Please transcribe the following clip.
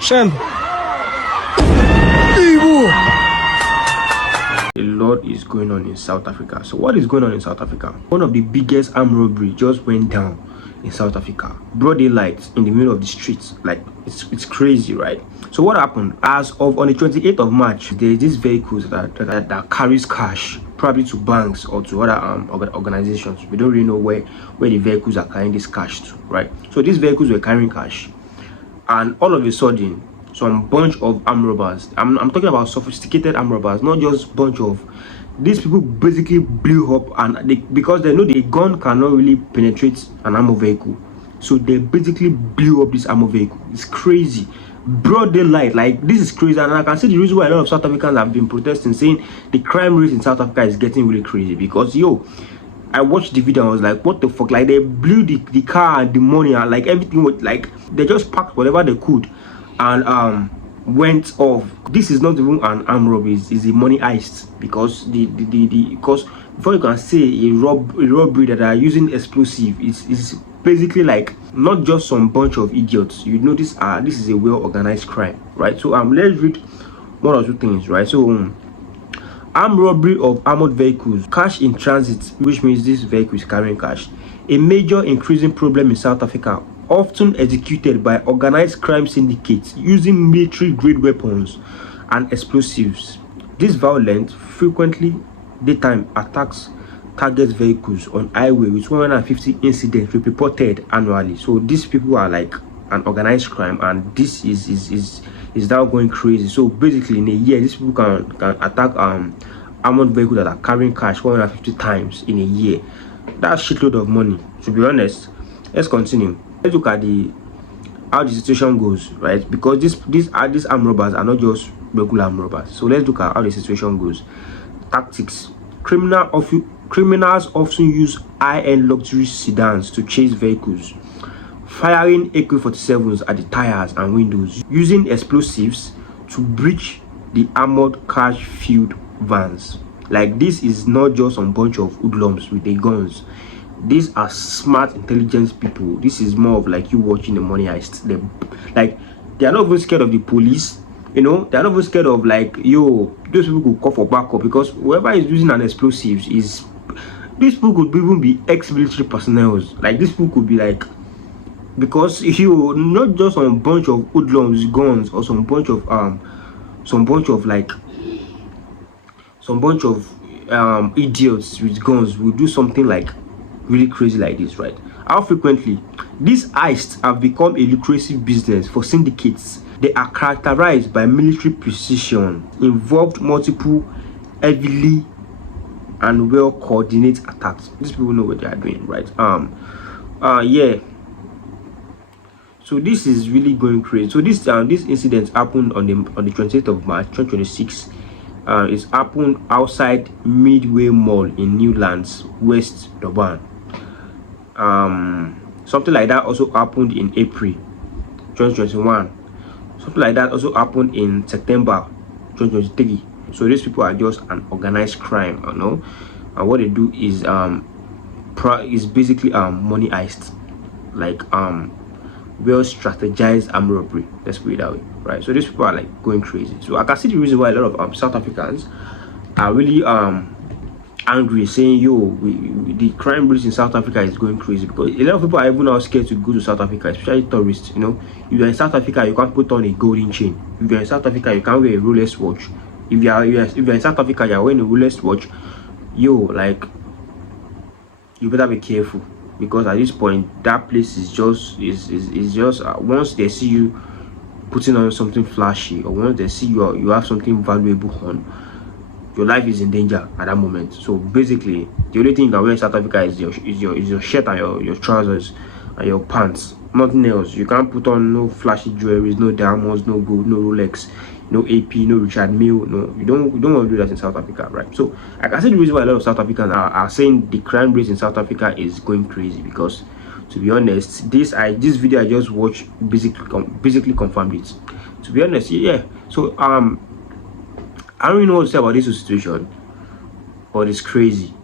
Shem. A lot is going on in South Africa. So what is going on in South Africa? One of the biggest armed robbery just went down in South Africa. Broad daylight in the middle of the streets. Like it's crazy, right? So what happened? As of on the 28th of March, there's these vehicles that carries cash, probably to banks or to other organizations. We don't really know where the vehicles are carrying this cash to, right? So these vehicles were carrying cash, and all of a sudden, some bunch of armed robbers, I'm talking about sophisticated armed robbers, not just bunch of these people, basically blew up, and because they know the gun cannot really penetrate an armored vehicle, so they basically blew up this armored vehicle. It's crazy. Broad daylight, like this is crazy. And I can see the reason why a lot of South Africans have been protesting, saying the crime rate in South Africa is getting really crazy. Because I watched the video and I was like, what the fuck? Like they blew the car and the money and like everything was like, they just packed whatever they could and went off. This is not even an armed robbery, it's a money heist, because because before you can say a robbery that are using explosive is basically like not just some bunch of idiots. You know, this is a well organized crime, right? So let's read one or two things, right? So armed robbery of armored vehicles, cash in transit, which means this vehicle is carrying cash, a major increasing problem in South Africa, often executed by organized crime syndicates using military-grade weapons and explosives. This violent, frequently daytime attacks target vehicles on highway, with 150 incidents reported annually. So these people are like an organized crime, and this is now going crazy. So basically, in a year, these people can attack armored vehicles that are carrying cash 150 times in a year. That's shitload of money, to be honest. Let's continue. Let's look at how the situation goes, right? Because these armed robbers are not just regular armed robbers. So let's look at how the situation goes. Tactics. Criminals often use high-end luxury sedans to chase vehicles, firing AK-47s at the tires and windows, using explosives to breach the armored cash-filled vans. Like, this is not just some bunch of hoodlums with their guns. These are smart, intelligent people. This is more of like you watching the money heist. They are not even scared of the police. You know, they are not even scared of like, those people could call for backup, because whoever is using an explosive is, these people could even be ex-military personnel. Like, these people could be like, because not just some bunch of hoodlums with guns, or some bunch of idiots with guns will do something like really crazy like this, right? How frequently these heists have become a lucrative business for syndicates. They are characterized by military precision, involved multiple heavily and well coordinated attacks. These people know what they are doing, right? Yeah. So this is really going crazy. So this incident happened on the 28th of March 2026. It's happened outside Midway Mall in Newlands, West Durban. Something like that also happened in April 2021. Something like that also happened in September 2023. So these people are just an organized crime, you know. And what they do is basically money heist, like well strategized armed robbery. Let's put it that way, right? So these people are like going crazy. So I can see the reason why a lot of South Africans are really angry, saying the crime rate in South Africa is going crazy, because a lot of people are even now scared to go to South Africa, especially tourists. You know, if you're in South Africa, you can't put on a golden chain. If you're in South Africa, you can't wear a Rolex watch. If you're in South Africa, you're wearing a Rolex watch, like, you better be careful, because at this point that place is just once they see you putting on something flashy, or once they see you have something valuable on, your life is in danger at that moment. So basically, the only thing you can wear in South Africa is your shirt and your trousers and your pants, nothing else. You can't put on no flashy jewelry, no diamonds, no gold, no Rolex, no AP, no Richard Mille. No, you don't want to do that in South Africa, right? So I can see the reason why a lot of South Africans are saying the crime rate in South Africa is going crazy, because, to be honest, this video I just watched basically confirmed it. To be honest, yeah. So I don't really know what to say about this situation, but it's crazy.